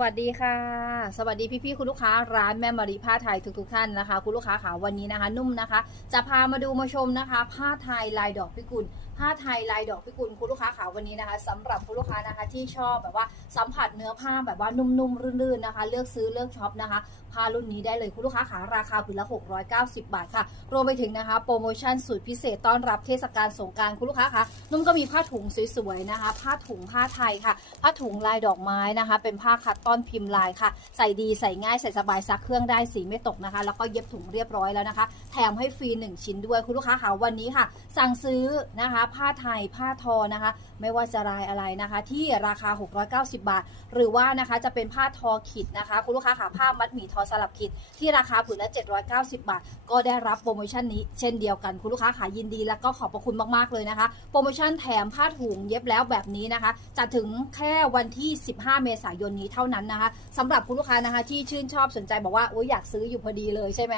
วัสดีค่ะ สวัสดีพี่ๆคุณลูกค้าร้านแม่มารีผ้าไทยทุกๆท่านนะคะ คุณลูกค้าค่ะวันนี้นะคะ นุ่มนะคะ จะพามาดูมาชมนะคะ ผ้าไทยลายดอกพิกุลผ้าไทยลายดอกพิกุลคุณลูกค้าค่ะวันนี้นะคะสำหรับคุณลูกค้านะคะที่ชอบแบบว่าสัมผัสเนื้อผ้าแบบว่านุ่มๆรื่นๆนะคะ เลือกซื้อเลือกช็อปนะคะผ้ารุ่นนี้ได้เลยคุณลูกค้าค่ะราคาผืนละ690 บาทค่ะ รวมไปถึงนะคะ โปรโมชั่นสุดพิเศษต้อนรับเทศกาลสงกรารคุณลูกค้าค่ะนุ่มก็มีผ้าถุงสวยๆนะคะ ผ้าถุงผ้าไทยค่ะ ผ้าถุงลายดอกไม้นะคะ เป็นผ้าคัตตอนพิมพ์ลายค่ะ ใส่ดีใส่ง่ายใส่สบายซักเครื่องได้สีไม่ตกนะคะ แล้วก็เย็บถุงเรียบร้อยแล้วนะคะ แถมให้ฟรี 1 ชิ้นด้วยคุณลูกค้าค่ะวันนี้ค่ะ สั่งซื้อนะคะ ผ้าไทยผ้าทอนะคะ ไม่ว่าจะลายอะไรนะคะ ที่ราคา 690 บาท หรือว่านะคะจะเป็นผ้าทอขิดนะคะ คุณลูกค้าค่ะผ้ามัดหมี่ทอสลับขิดที่ราคาผืนละ 790 บาท ก็ได้รับโปรโมชั่นนี้เช่นเดียวกันคุณลูกค้าค่ะยินดีแล้วก็ขอบพระคุณมากๆเลยนะคะ โปรโมชั่นแถมผ้าถุงเย็บแล้วแบบนี้นะคะจะถึงแค่วันที่ 15 เมษายนนี้เท่านั้นนะคะสำหรับคุณลูกค้านะคะ ที่ชื่นชอบสนใจบอกว่าโอ้ยอยากซื้ออยู่พอดีเลยใช่ไหม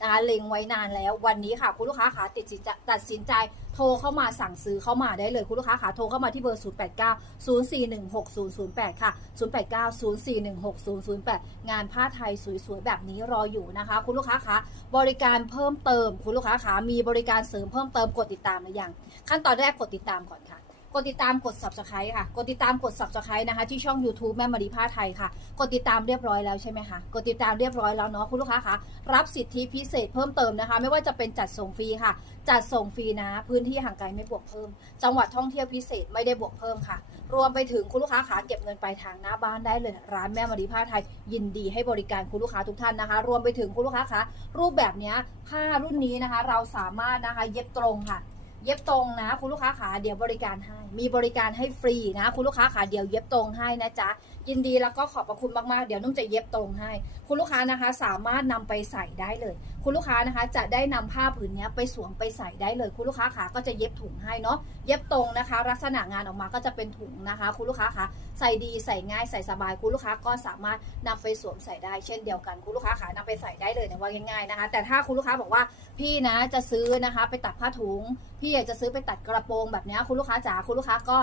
นะคะเล็งไว้นานแล้ววันนี้ค่ะคุณลูกค้าค่ะติดสินใจตัดสินใจโทรเข้ามาสั่งซื้อเข้ามาได้เลยคุณลูกค้าค่ะโทรเข้ามาที่เบอร์ 089 0416008 ค่ะ 089 0416008 งานผ้าไทยสวยๆ แบบนี้รออยู่นะคะ คุณลูกค้าคะบริการเพิ่มเติม คุณลูกค้าคะมีบริการเสริมเพิ่มเติมกดติดตามหรือยังขั้นตอนแรกกดติดตามก่อนค่ะ กดติดตามกด subscribe ค่ะ กดติดตามกด subscribe นะคะ ที่ช่อง YouTube แม่มารีผ้าไทยค่ะ กดติดตามเรียบร้อยแล้วใช่ไหมคะ กดติดตามเรียบร้อยแล้วเนาะคุณลูกค้าคะ รับสิทธิพิเศษเพิ่มเติมนะคะ ไม่ว่าจะเป็นจัดส่งฟรีค่ะ จัดส่งฟรีนะ พื้นที่ห่างไกลไม่บวกเพิ่ม จังหวัดท่องเที่ยวพิเศษไม่ได้บวกเพิ่มค่ะ รวมไปถึงคุณลูกค้าขาเก็บเงินปลายทางหน้าบ้านได้เลย ร้านแม่มารีผ้าไทย ยินดีให้บริการคุณลูกค้าทุกท่านนะคะ รวมไปถึงคุณลูกค้าคะรูปแบบเนี้ยผ้ารุ่นนี้นะคะ เราสามารถนะคะเย็บตรงค่ะ เย็บตรงนะ คุณลูกค้าขาเดี๋ยวบริการให้ มีบริการให้ฟรีนะ คุณลูกค้าขาเดี๋ยวเย็บตรงให้นะจ๊ะยินดีแล้วก็ขอบพระคุณมากๆ เดี๋ยวนุ่มจะเย็บตรงให้ คุณลูกค้านะคะ สามารถนำไปใส่ได้เลย คุณลูกค้านะคะ จะได้นำผ้าผืนนี้ไปสวมไปใส่ได้เลย คุณลูกค้าขาก็จะเย็บถุงให้เนาะเย็บตรงนะคะ ลักษณะงานออกมาก็จะเป็นถุงนะคะ คุณลูกค้าคะใส่ดีใส่ง่ายใส่สบาย คุณลูกค้าก็สามารถนำไปสวมใส่ได้ เช่นเดียวกัน คุณลูกค้าขานำไปใส่ได้เลยนะว่าง่ายๆนะคะ แต่ถ้าคุณลูกค้าบอกว่าพี่นะจะซื้อนะคะ ไปตัดผ้าถุงพี่อยากจะซื้อไปตัดกระโปรงแบบนี้คุณลูกค้าจ๋าคุณลูกค้าก็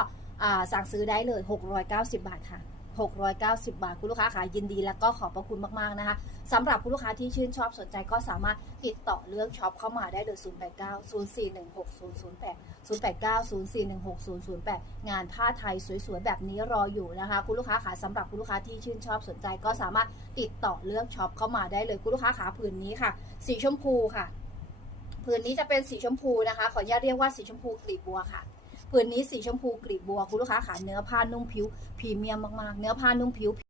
สั่งซื้อได้เลย 690 บาทค่ะ 690 บาท คุณลูกค้าขายยินดีแล้วก็ขอบพระคุณมาก ๆ นะคะสำหรับคุณลูกค้าที่ชื่นชอบสนใจก็สามารถติดต่อเลือกช็อปเข้ามาได้เลย089 0416008 089 0416008 งานผ้าไทยสวย ๆ แบบนี้รออยู่นะคะ คุณลูกค้าขาสำหรับคุณลูกค้าที่ชื่นชอบสนใจก็สามารถติดต่อเลือกช็อปเข้ามาได้เลยคุณลูกค้าขาผืนนี้ค่ะ สีชมพูค่ะ ผืนนี้จะเป็นสีชมพูนะคะ ขออนุญาตเรียกว่าสีชมพูกลีบบัวค่ะผืนนี้สีชมพูกลีบบัวคุณลูกค้าขาเนื้อผ้านุ่มผิวพรีเมียมมากๆ เนื้อผ้านุ่มผิว